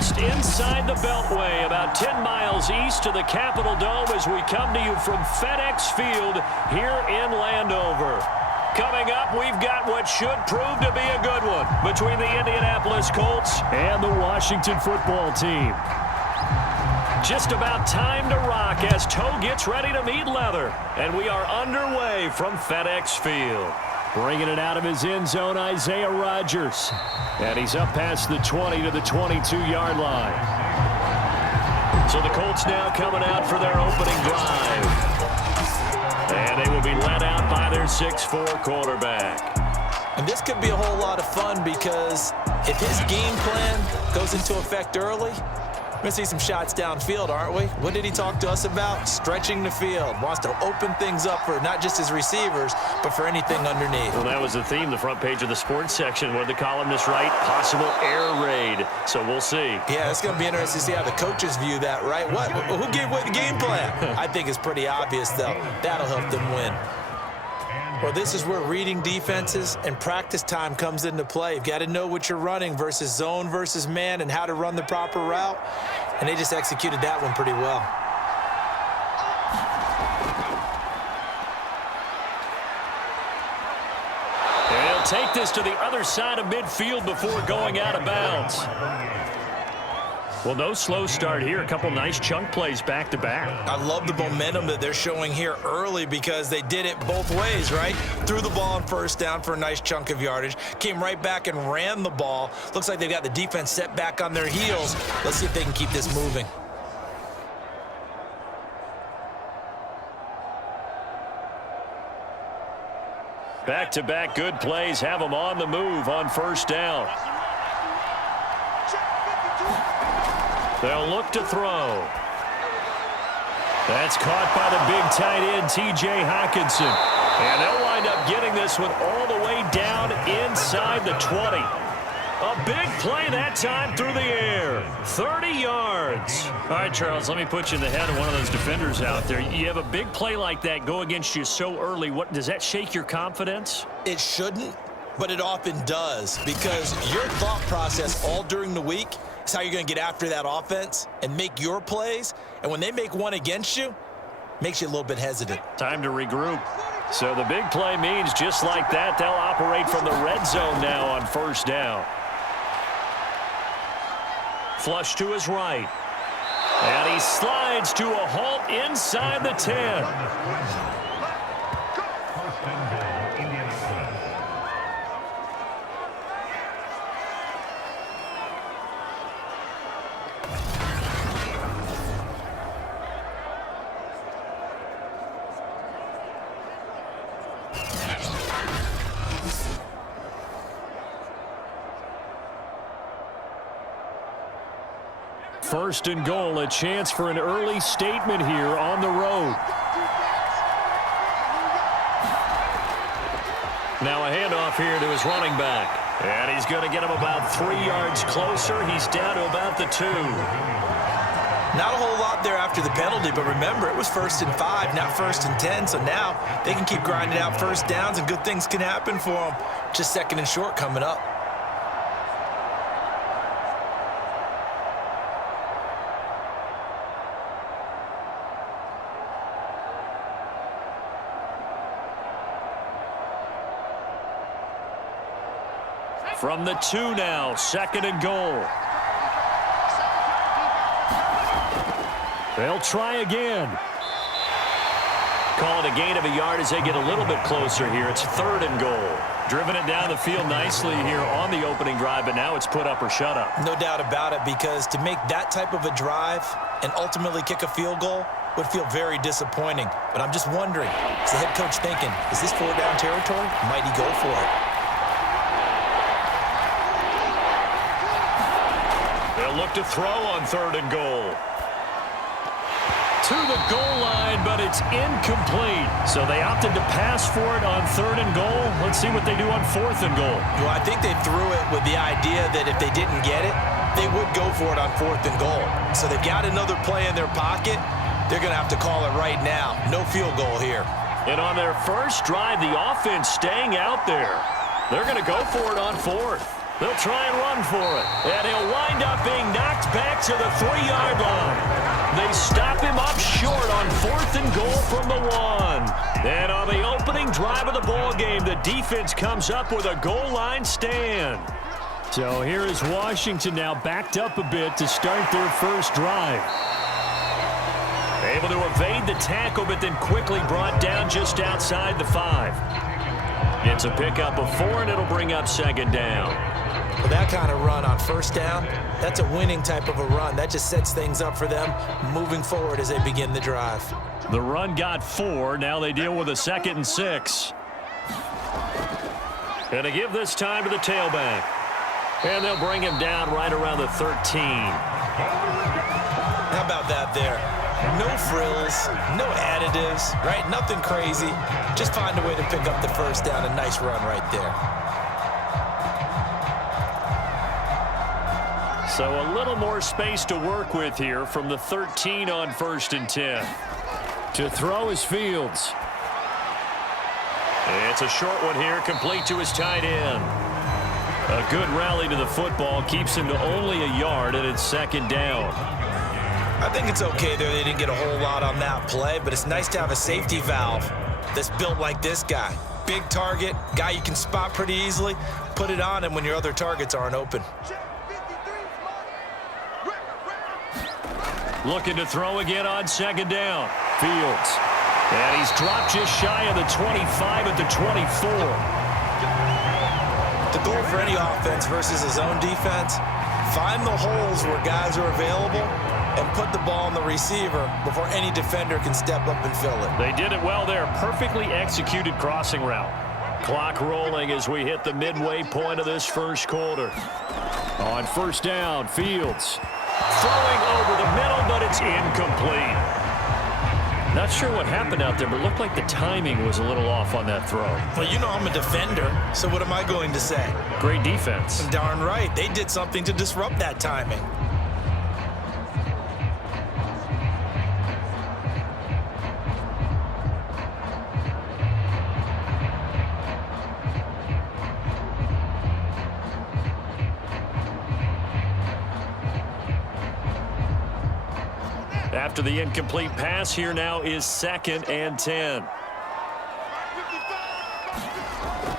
just inside the Beltway, about 10 miles east of the Capitol Dome as we come to you from FedEx Field here in Landover. Coming up, we've got what should prove to be a good one between the Indianapolis Colts and the Washington football team. Just about time to rock as Toe gets ready to meet leather. And we are underway from FedEx Field. Bringing it out of his end zone, Isaiah Rodgers. And he's up past the 20 to the 22-yard line. So the Colts now coming out for their opening drive. And they will be led out by their 6'4 quarterback. And this could be a whole lot of fun because if his game plan goes into effect early, we're going to see some shots downfield, aren't we? What did he talk to us about? Stretching the field. Wants to open things up for not just his receivers, but for anything underneath. Well, that was the theme, the front page of the sports section. What did the columnist write? Possible air raid. So we'll see. Yeah, it's going to be interesting to see how the coaches view that, right? What? Who gave away the game plan? I think it's pretty obvious, though. That'll help them win. Well, this is where reading defenses and practice time comes into play. You've got to know what you're running versus zone versus man and how to run the proper route. And they just executed that one pretty well. And he'll take this to the other side of midfield before going out of bounds. Well, no slow start here. A couple nice chunk plays back-to-back. I love the momentum that they're showing here early because they did it both ways, right? Threw the ball on first down for a nice chunk of yardage. Came right back and ran the ball. Looks like they've got the defense set back on their heels. Let's see if they can keep this moving. Back-to-back good plays have them on the move on first down. They'll look to throw. That's caught by the big tight end, T.J. Hockenson. And they'll wind up getting this one all the way down inside the 20. A big play that time through the air. 30 yards. All right, Charles, let me put you in the head of one of those defenders out there. You have a big play like that go against you so early. What does that shake your confidence? It shouldn't, but it often does because your thought process all during the week is how you're going to get after that offense and make your plays. And when they make one against you, it makes you a little bit hesitant. Time to regroup. So the big play means just like that, they'll operate from the red zone now on first down. Flush to his right. And he slides to a halt inside the 10. First and goal, a chance for an early statement here on the road. Now a handoff here to his running back. And he's going to get him about 3 yards closer. He's down to about the 2. Not a whole lot there after the penalty, but remember, it was 1st and 5, not 1st and 10. So now they can keep grinding out first downs and good things can happen for them. Just 2nd and short coming up. From the 2 now, 2nd and goal. They'll try again. Call it a gain of a yard as they get a little bit closer here. It's 3rd and goal. Driven it down the field nicely here on the opening drive, but now it's put up or shut up. No doubt about it, because to make that type of a drive and ultimately kick a field goal would feel very disappointing. But I'm just wondering, is the head coach thinking, is this 4-down territory? Might he go for it? They'll look to throw on 3rd and goal. To the goal line, but it's incomplete. So they opted to pass for it on 3rd and goal. Let's see what they do on 4th and goal. Well, I think they threw it with the idea that if they didn't get it, they would go for it on 4th and goal. So they've got another play in their pocket. They're going to have to call it right now. No field goal here. And on their first drive, the offense staying out there. They're going to go for it on 4th. They'll try and run for it. And he'll wind up being knocked back to the 3-yard line. They stop him up short on 4th and goal from the 1. And on the opening drive of the ball game, the defense comes up with a goal line stand. So here is Washington now backed up a bit to start their first drive. Able to evade the tackle, but then quickly brought down just outside the 5. It's a pickup of 4, and it'll bring up 2nd down. Well, that kind of run on 1st down, that's a winning type of a run. That just sets things up for them moving forward as they begin the drive. The run got 4. Now they deal with a 2nd and 6. And to give this time to the tailback. And they'll bring him down right around the 13. How about that there? No frills, no additives, right? Nothing crazy. Just find a way to pick up the 1st down. A nice run right there. So a little more space to work with here from the 13 on 1st and 10. To throw is Fields. It's a short one here, complete to his tight end. A good rally to the football keeps him to only a yard, and it's 2nd down. I think it's okay there. They didn't get a whole lot on that play, but it's nice to have a safety valve that's built like this guy. Big target, guy you can spot pretty easily. Put it on him when your other targets aren't open. Looking to throw again on 2nd down. Fields. And he's dropped just shy of the 25 at the 24. The goal for any offense versus his own defense, find the holes where guys are available and put the ball on the receiver before any defender can step up and fill it. They did it well there. Perfectly executed crossing route. Clock rolling as we hit the midway point of this first quarter. On 1st down, Fields. Throwing over the middle, but it's incomplete. Not sure what happened out there, but it looked like the timing was a little off on that throw. Well, you know I'm a defender, so what am I going to say? Great defense. Darn right. They did something to disrupt that timing. After the incomplete pass, here now is 2nd and 10.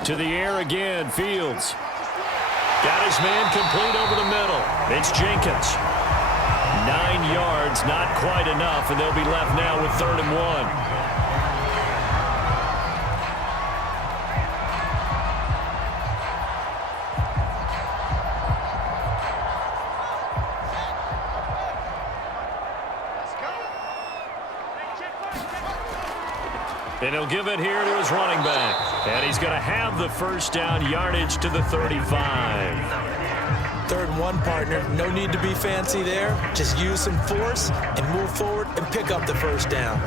To the air again, Fields. Got his man complete over the middle. It's Jenkins. 9 yards, not quite enough, and they'll be left now with 3rd and 1. And he'll give it here to his running back. And he's going to have the 1st down, yardage to the 35. 3rd and 1, partner. No need to be fancy there. Just use some force and move forward and pick up the 1st down.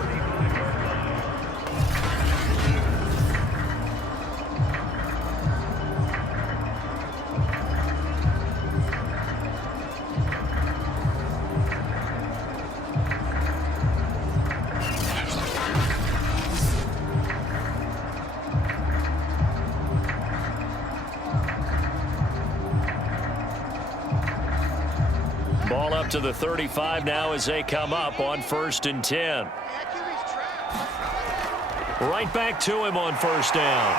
Ball up to the 35 now as they come up on 1st and 10. Right back to him on 1st down.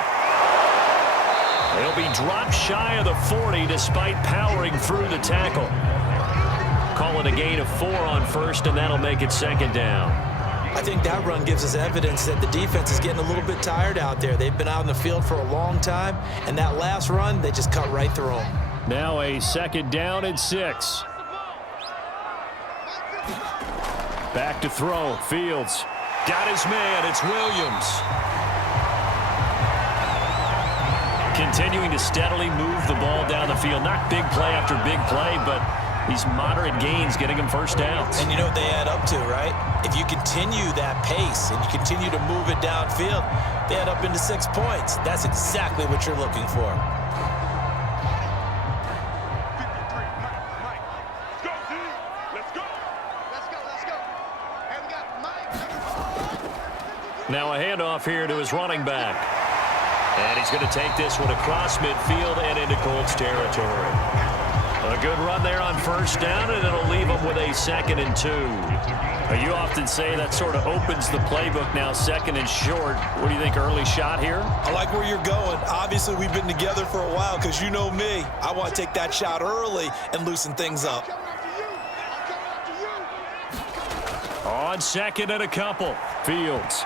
He'll be dropped shy of the 40 despite powering through the tackle. Call it a gain of 4 on 1st, and that'll make it 2nd down. I think that run gives us evidence that the defense is getting a little bit tired out there. They've been out in the field for a long time, and that last run, they just cut right through them. Now a 2nd down and 6. Back to throw. Fields. Got his man. It's Williams. Continuing to steadily move the ball down the field. Not big play after big play, but these moderate gains getting him 1st downs. And you know what they add up to, right? If you continue that pace and you continue to move it downfield, they add up into 6 points. That's exactly what you're looking for. Now a handoff here to his running back. And he's going to take this one across midfield and into Colts territory. A good run there on first down, and it'll leave them with a 2nd and 2. You often say that sort of opens the playbook now, 2nd and short. What do you think, early shot here? I like where you're going. Obviously, we've been together for a while because you know me. I want to take that shot early and loosen things up. On 2nd and a couple, Fields.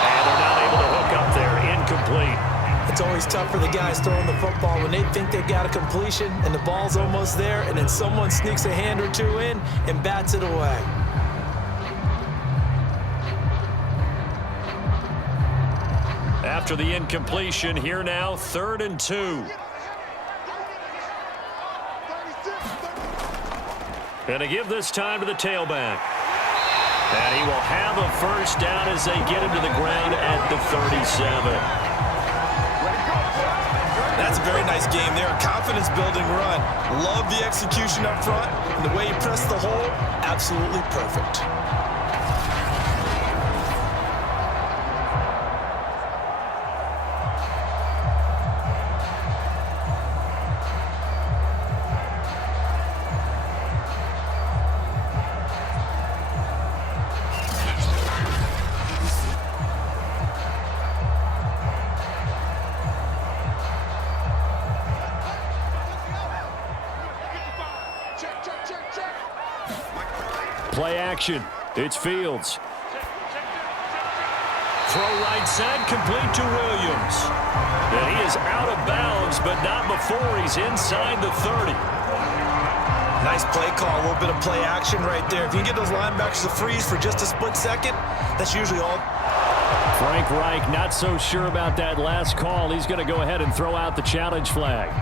And they're not able to hook up there, incomplete. It's always tough for the guys throwing the football when they think they've got a completion and the ball's almost there, and then someone sneaks a hand or two in and bats it away. After the incompletion, here now, 3rd and 2. And to give this time to the tailback. And he will have a first down as they get him to the ground at the 37. That's a very nice game there. A confidence-building run. Love the execution up front. And the way he pressed the hole, absolutely perfect. Play action. It's Fields. Throw right side, complete to Williams. And he is out of bounds, but not before he's inside the 30. Nice play call, a little bit of play action right there. If you can get those linebackers to freeze for just a split second, that's usually all. Frank Reich not so sure about that last call. He's going to go ahead and throw out the challenge flag.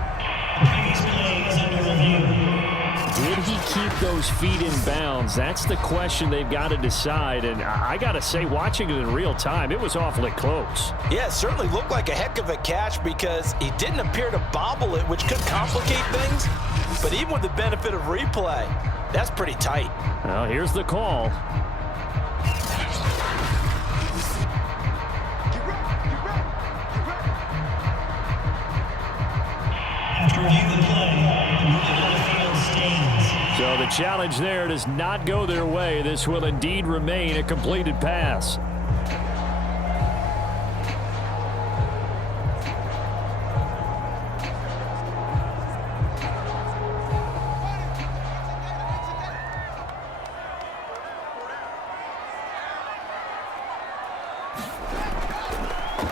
Did he keep those feet in bounds? That's the question they've got to decide. And I got to say, watching it in real time, it was awfully close. Yeah, it certainly looked like a heck of a catch because he didn't appear to bobble it, which could complicate things. But even with the benefit of replay, that's pretty tight. Well, here's the call. After reviewing the play, the ruling on the field stands. So the challenge there does not go their way. This will indeed remain a completed pass.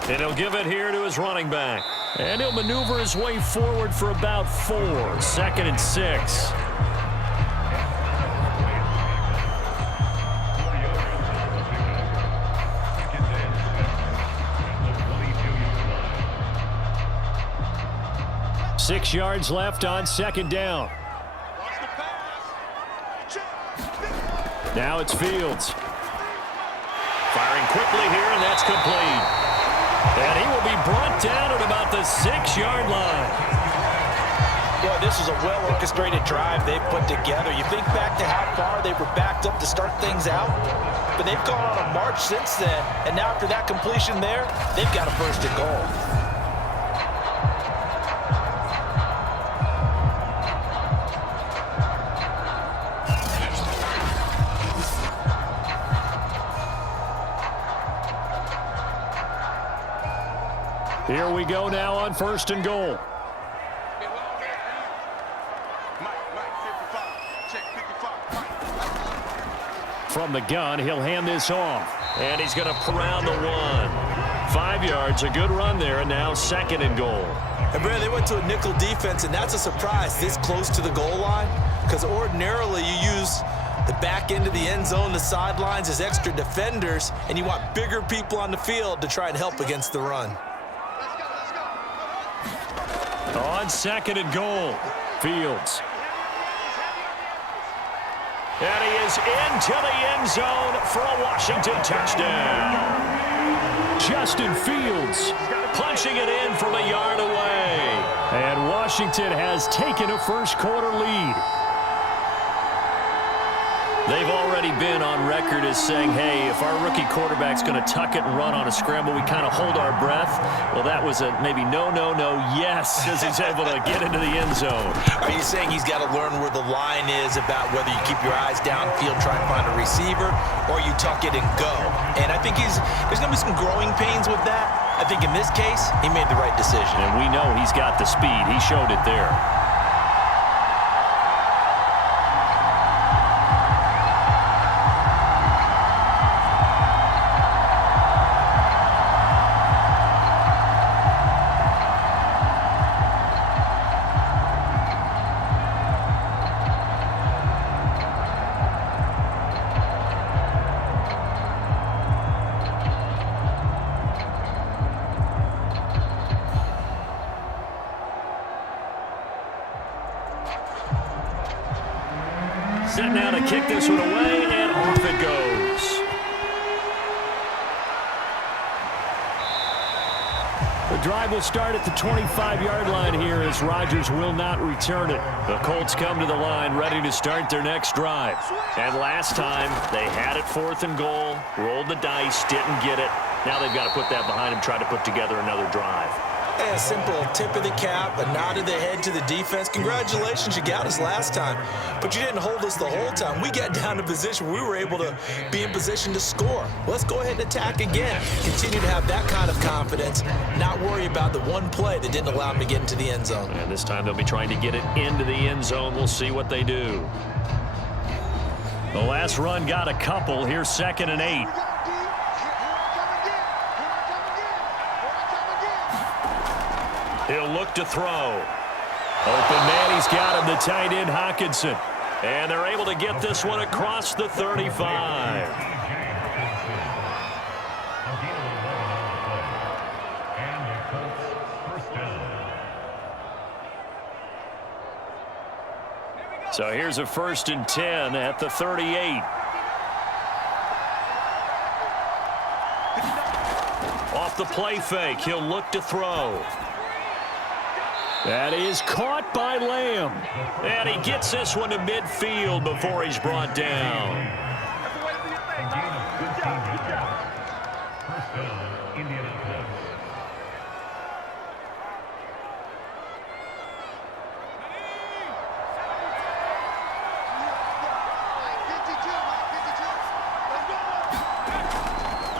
And he'll give it here to his running back. And he'll maneuver his way forward for about 4. 2nd and 6. Six yards left on 2nd down. Now it's Fields. Firing quickly here, and that's complete. And he will be brought down at about the 6-yard line. Boy, this is a well-orchestrated drive they've put together. You think back to how far they were backed up to start things out, but they've gone on a march since then, and now after that completion there, they've got a 1st and goal. Here we go now on 1st and goal. From the gun, he'll hand this off. And he's going to put around the 1. 5 yards, a good run there, and now 2nd and goal. And Brad, they went to a nickel defense, and that's a surprise this close to the goal line, because ordinarily you use the back end of the end zone, the sidelines as extra defenders, and you want bigger people on the field to try and help against the run. On 2nd and goal, Fields. And he is into the end zone for a Washington touchdown. Justin Fields punching it in from a yard away. And Washington has taken a first quarter lead. They've already been on record as saying, hey, if our rookie quarterback's going to tuck it and run on a scramble, we kind of hold our breath. Well, that was a maybe no, yes, as he's able to get into the end zone. Are you saying he's got to learn where the line is about whether you keep your eyes downfield, try and find a receiver, or you tuck it and go? And I think there's going to be some growing pains with that. I think in this case, he made the right decision. And we know he's got the speed. He showed it there. Set now to kick this one away, and off it goes. The drive will start at the 25-yard line here as Rodgers will not return it. The Colts come to the line ready to start their next drive. And last time, they had it 4th and goal, rolled the dice, didn't get it. Now they've got to put that behind them, try to put together another drive. Hey, a simple tip of the cap, a nod of the head to the defense. Congratulations, you got us last time. But you didn't hold us the whole time. We got down to position. We were able to be in position to score. Let's go ahead and attack again. Continue to have that kind of confidence, not worry about the one play that didn't allow them to get into the end zone. And this time they'll be trying to get it into the end zone. We'll see what they do. The last run got a couple. Here's 2nd and 8. He'll look to throw. Open man, he's got him, the tight end, Hockenson. And they're able to get this one across the 35. So here's a 1st and 10 at the 38. Off the play fake, he'll look to throw. That is caught by Lamb. And he gets this one to midfield before he's brought down.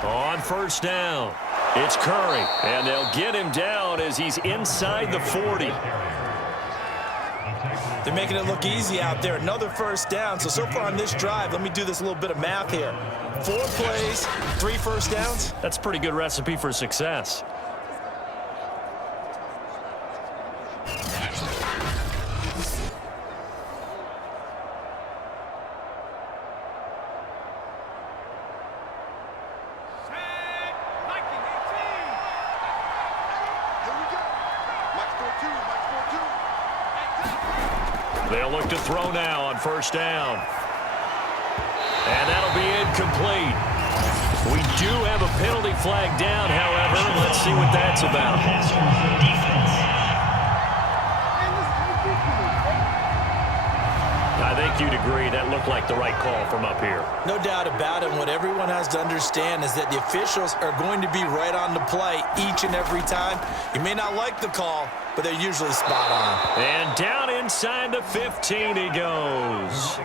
On 1st down. It's Curry, and they'll get him down as he's inside the 40. They're making it look easy out there. Another 1st down. So far on this drive, let me do this little bit of math here. 4 plays, 3 1st downs. That's a pretty good recipe for success. They'll look to throw now on 1st down. And that'll be incomplete. We do have a penalty flag down, however. Let's see what that's about. I think you'd agree that looked like the right call from up here. No doubt about it. What everyone has to understand is that the officials are going to be right on the play each and every time. You may not like the call, but they're usually spot on. And down inside the 15 he goes.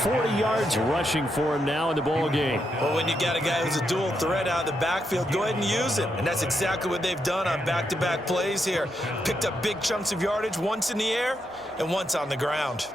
40 yards rushing for him now in the ball game. Well, when you got a guy who's a dual threat out of the backfield, go ahead and use him. And that's exactly what they've done on back-to-back plays here. Picked up big chunks of yardage, once in the air and once on the ground.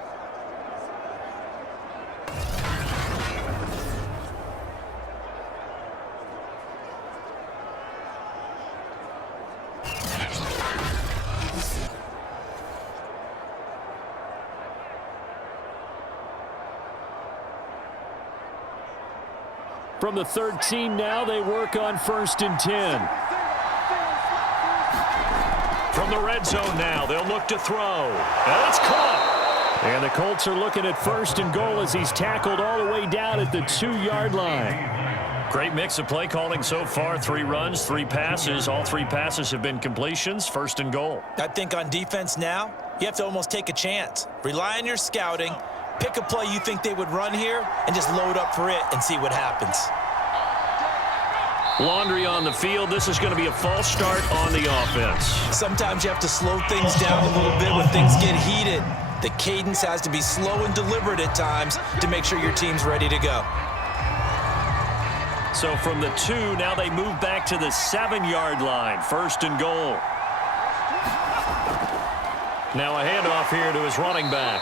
From the 13 now, they work on 1st and 10. From the red zone now, they'll look to throw. And it's caught. And the Colts are looking at 1st and goal as he's tackled all the way down at the 2-yard line. Great mix of play calling so far. 3 runs, 3 passes. All 3 passes have been completions. 1st and goal. I think on defense now, you have to almost take a chance. Rely on your scouting. Pick a play you think they would run here and just load up for it and see what happens. Laundry on the field. This is going to be a false start on the offense. Sometimes you have to slow things down a little bit when things get heated. The cadence has to be slow and deliberate at times to make sure your team's ready to go. So from the 2, now they move back to the 7-yard line. 1st and goal. Now a handoff here to his running back.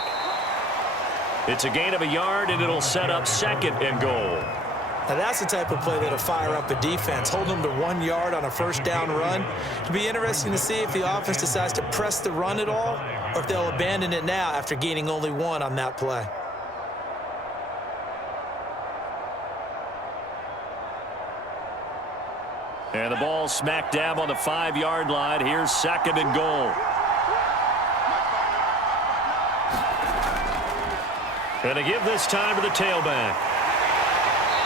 It's a gain of a yard, and it'll set up 2nd and goal. Now that's the type of play that'll fire up a defense. Hold them to 1 yard on a 1st down run. It'll be interesting to see if the offense decides to press the run at all, or if they'll abandon it now after gaining only 1 on that play. And the ball smack dab on the 5-yard line. Here's 2nd and goal. And they give this time to the tailback.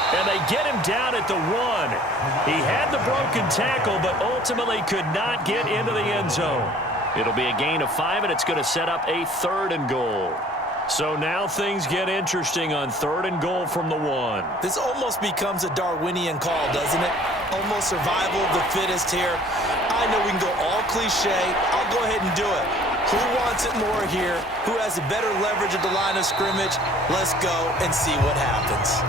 And they get him down at the 1. He had the broken tackle, but ultimately could not get into the end zone. It'll be a gain of 5, and it's going to set up a 3rd and goal. So now things get interesting on 3rd and goal from the 1. This almost becomes a Darwinian call, doesn't it? Almost survival of the fittest here. I know we can go all cliche. I'll go ahead and do it. Who wants it more here? Who has a better leverage at the line of scrimmage? Let's go and see what happens.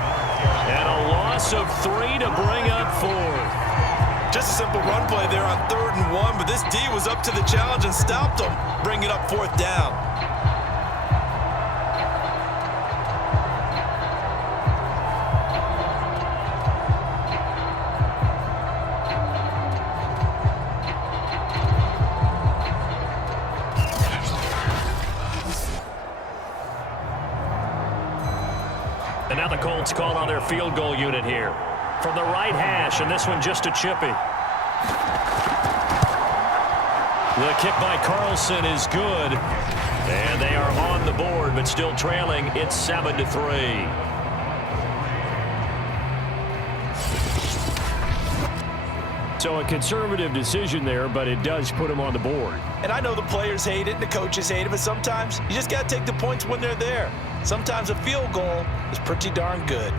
And a loss of 3 to bring up 4th. Just a simple run play there on 3rd and 1, but this D was up to the challenge and stopped him, bringing up 4th down. And now the Colts call on their field goal unit here. From the right hash, and this one just a chippy. The kick by Carlson is good. And they are on the board, but still trailing. It's 7-3. So a conservative decision there, but it does put him on the board. And I know the players hate it and the coaches hate it, but sometimes you just got to take the points when they're there. Sometimes a field goal is pretty darn good.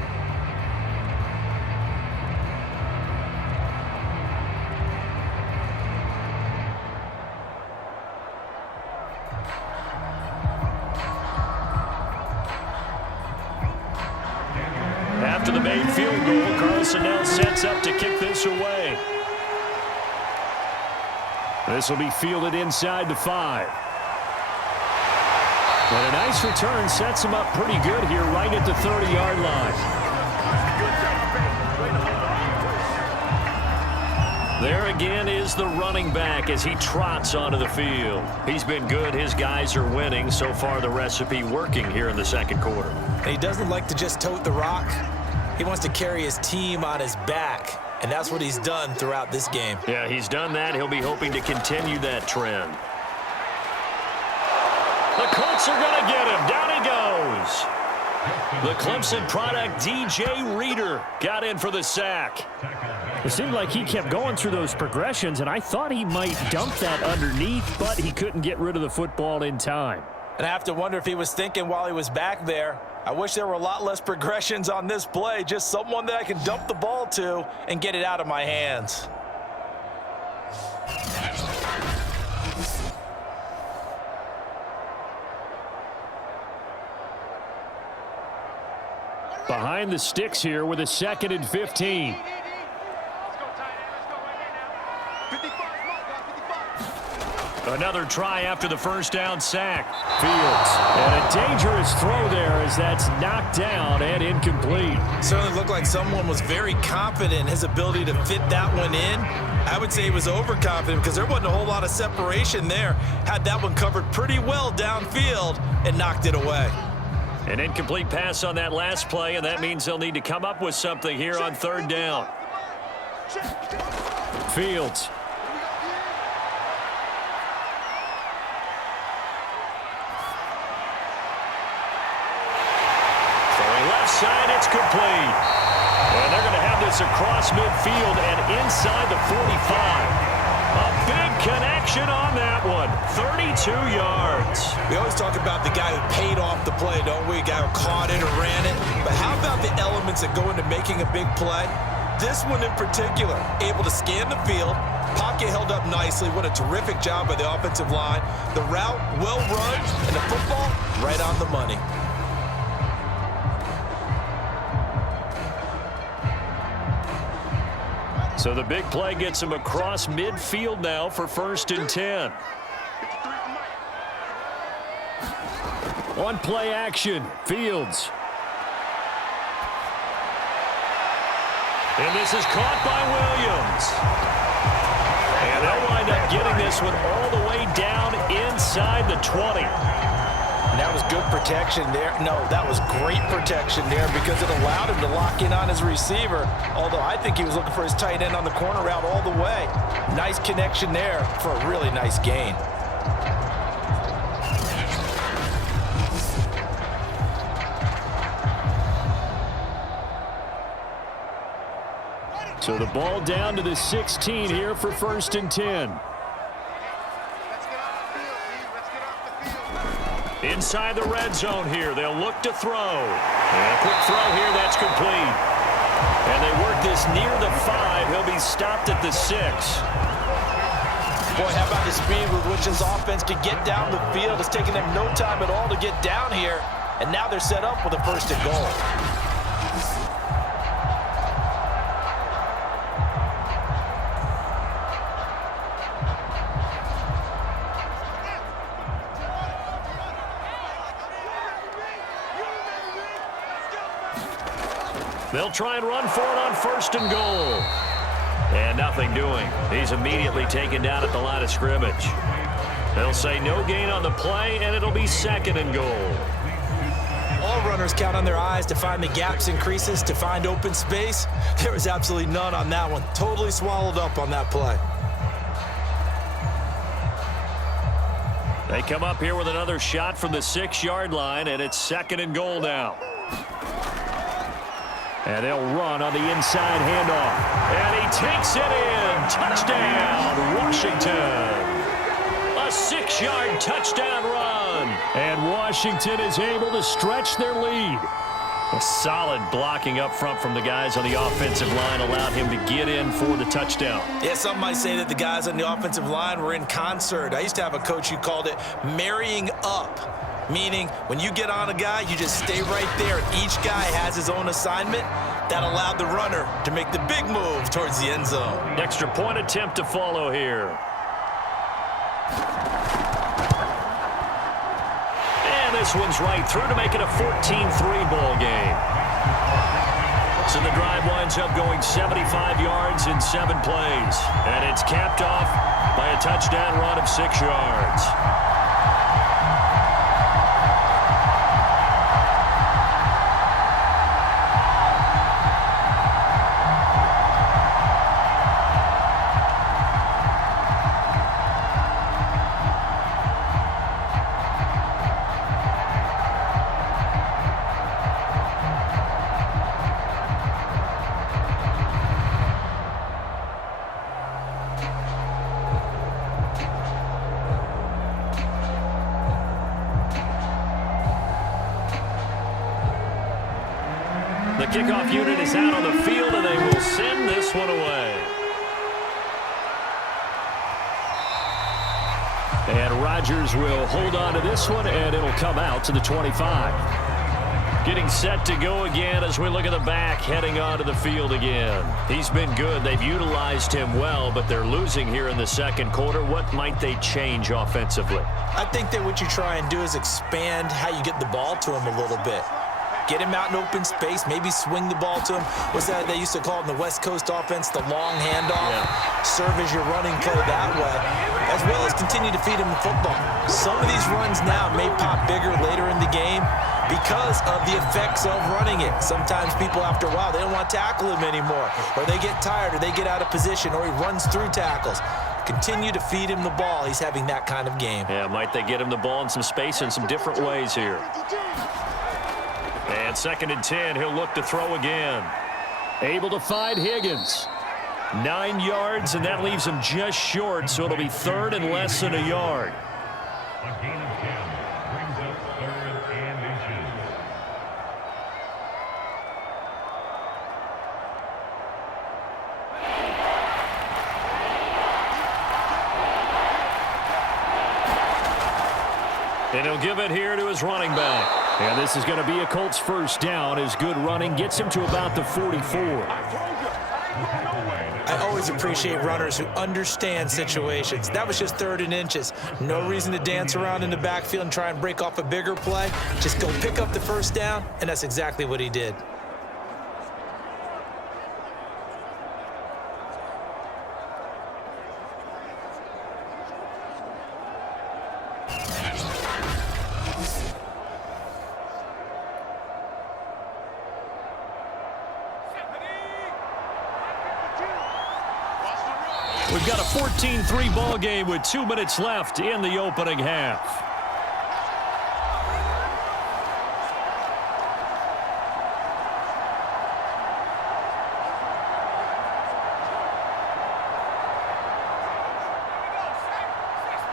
After the made field goal, Carlson now sets up to kick this away. This will be fielded inside the 5. And a nice return sets him up pretty good here right at the 30-yard line. There again is the running back as he trots onto the field. He's been good. His guys are winning. So far, the recipe working here in the 2nd quarter. He doesn't like to just tote the rock. He wants to carry his team on his back, and that's what he's done throughout this game. Yeah, he's done that. He'll be hoping to continue that trend. The Colts are going to get him. Down he goes. The Clemson product, DJ Reader, got in for the sack. It seemed like he kept going through those progressions, and I thought he might dump that underneath, but he couldn't get rid of the football in time. And I have to wonder if he was thinking while he was back there, I wish there were a lot less progressions on this play, just someone that I can dump the ball to and get it out of my hands. Behind the sticks here with a 2nd and 15. Another try after the 1st down sack. Fields. And a dangerous throw there as that's knocked down and incomplete. Certainly looked like someone was very confident in his ability to fit that one in. I would say he was overconfident because there wasn't a whole lot of separation there. Had that one covered pretty well downfield and knocked it away. An incomplete pass on that last play, and that means they'll need to come up with something here on 3rd down. Fields. Side, it's complete. And they're going to have this across midfield and inside the 45. A big connection on that one. 32 yards. We always talk about the guy who paid off the play, don't we? The guy who caught it or ran it. But how about the elements that go into making a big play? This one in particular, able to scan the field. Pocket held up nicely. What a terrific job by the offensive line. The route, well run, and the football, right on the money. So the big play gets him across midfield now for 1st and 10. On play action, Fields. And this is caught by Williams. And they'll wind up getting this one all the way down inside the 20. That was good protection there. No, that was great protection there because it allowed him to lock in on his receiver, although I think he was looking for his tight end on the corner route all the way. Nice connection there for a really nice gain. So the ball down to the 16 here for 1st and 10. Inside the red zone here, they'll look to throw. And a quick throw here, that's complete. And they work this near the 5. He'll be stopped at the 6. Boy, how about the speed with which this offense can get down the field? It's taking them no time at all to get down here. And now they're set up with a 1st and goal. They'll try and run for it on 1st and goal. And nothing doing. He's immediately taken down at the line of scrimmage. They'll say no gain on the play, and it'll be 2nd and goal. All runners count on their eyes to find the gaps and creases, to find open space. There was absolutely none on that one. Totally swallowed up on that play. They come up here with another shot from the 6-yard line, and it's 2nd and goal now. And they'll run on the inside handoff. And he takes it in. Touchdown, Washington. A 6-yard touchdown run. And Washington is able to stretch their lead. A solid blocking up front from the guys on the offensive line allowed him to get in for the touchdown. Yeah, some might say that the guys on the offensive line were in concert. I used to have a coach who called it marrying up. Meaning, when you get on a guy, you just stay right there. And each guy has his own assignment. That allowed the runner to make the big move towards the end zone. Extra point attempt to follow here. And this one's right through to make it a 14-3 ball game. So the drive winds up going 75 yards in 7 plays. And it's capped off by a touchdown run of 6 yards. The kickoff unit is out on the field, and they will send this one away. And Rodgers will hold on to this one, and it'll come out to the 25. Getting set to go again as we look at the back, heading onto the field again. He's been good. They've utilized him well, but they're losing here in the 2nd quarter. What might they change offensively? I think that what you try and do is expand how you get the ball to him a little bit. Get him out in open space, maybe swing the ball to him. What's that they used to call it in the West Coast offense, the long handoff? Yeah. Serve as your running play that way, as well as continue to feed him the football. Some of these runs now may pop bigger later in the game because of the effects of running it. Sometimes people, after a while, they don't want to tackle him anymore, or they get tired, or they get out of position, or he runs through tackles. Continue to feed him the ball. He's having that kind of game. Yeah, might they get him the ball in some space in some different ways here. And 2nd and 10, he'll look to throw again. Able to find Higgins. 9 yards, and that leaves him just short, so it'll be third and less than a yard. A gain of 10 brings up third and inches. And he'll give it here to his running back. And this is going to be a Colts first down. His good running gets him to about the 44. I always appreciate runners who understand situations. That was just third and inches. No reason to dance around in the backfield and try and break off a bigger play. Just go pick up the first down, and that's exactly what he did. We've got a 14-3 ball game with 2 minutes left in the opening half.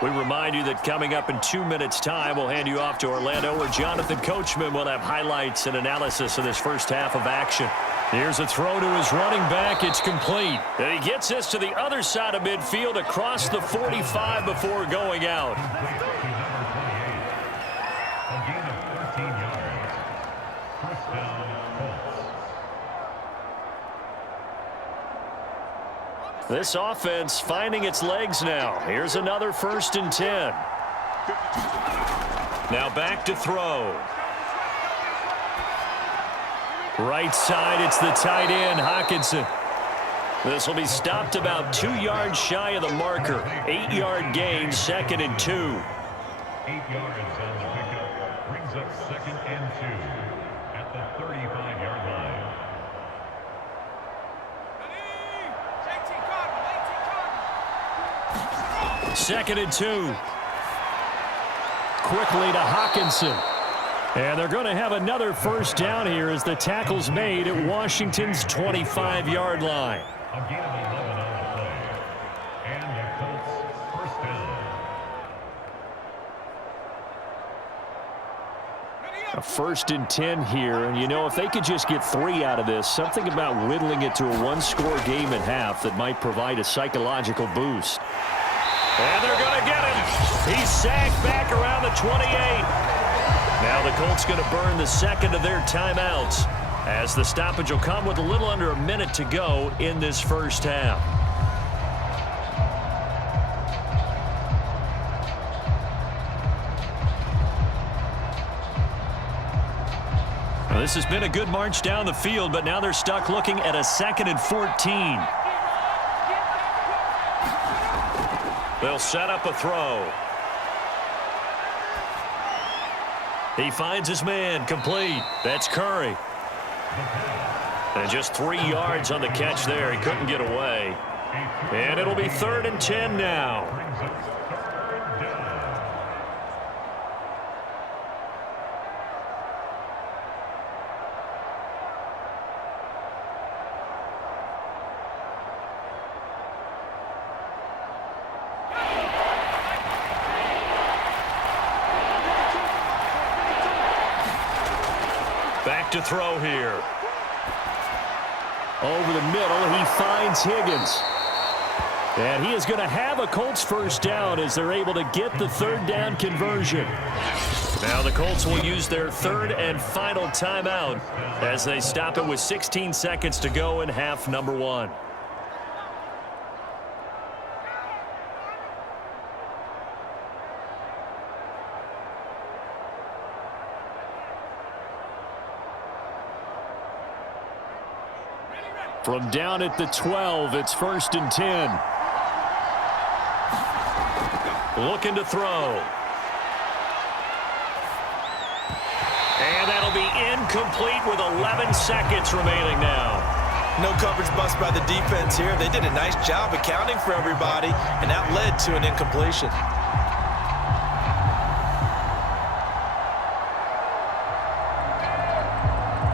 We remind you that coming up in 2 minutes' time, we'll hand you off to Orlando, where Jonathan Coachman will have highlights and analysis of this first half of action. Here's a throw to his running back. It's complete. And he gets this to the other side of midfield across the 45 before going out. This offense finding its legs now. Here's another 1st and 10. Now back to throw. Right side, it's the tight end, Hockenson. This will be stopped about 2 yards shy of the marker. 8-yard gain, 2nd and 2. 8 yards on the pickup brings up 2nd and 2 at the 35-yard line. 2nd and 2. Quickly to Hockenson. And they're going to have another first down here as the tackle's made at Washington's 25-yard line. A gain of 11 on the play. And the Colts first down. A 1st and 10 here, and you know, if they could just get 3 out of this, something about whittling it to a 1-score game at half that might provide a psychological boost. And they're going to get him. He's sacked back around the 28. Now the Colts going to burn the second of their timeouts as the stoppage will come with a little under a minute to go in this first half. Well, this has been a good march down the field, but now they're stuck looking at a 2nd and 14. They'll set up a throw. He finds his man, complete. That's Curry. And just 3 yards on the catch there. He couldn't get away. And it'll be 3rd and 10 now. Back to throw here. Over the middle, he finds Higgins. And he is going to have a Colts first down as they're able to get the 3rd down conversion. Now the Colts will use their 3rd and final timeout as they stop it with 16 seconds to go in half number 1. From down at the 12, it's 1st and 10. Looking to throw. And that'll be incomplete with 11 seconds remaining now. No coverage bust by the defense here. They did a nice job accounting for everybody, and that led to an incompletion.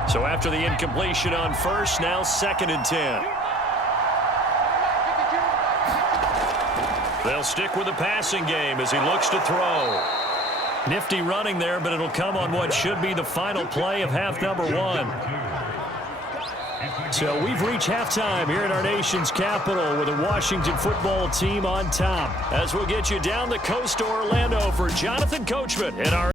So after the incompletion on first, now 2nd and 10. They'll stick with the passing game as he looks to throw. Nifty running there, but it'll come on what should be the final play of half number 1. So we've reached halftime here in our nation's capital with the Washington football team on top. As we'll get you down the coast to Orlando for Jonathan Coachman in our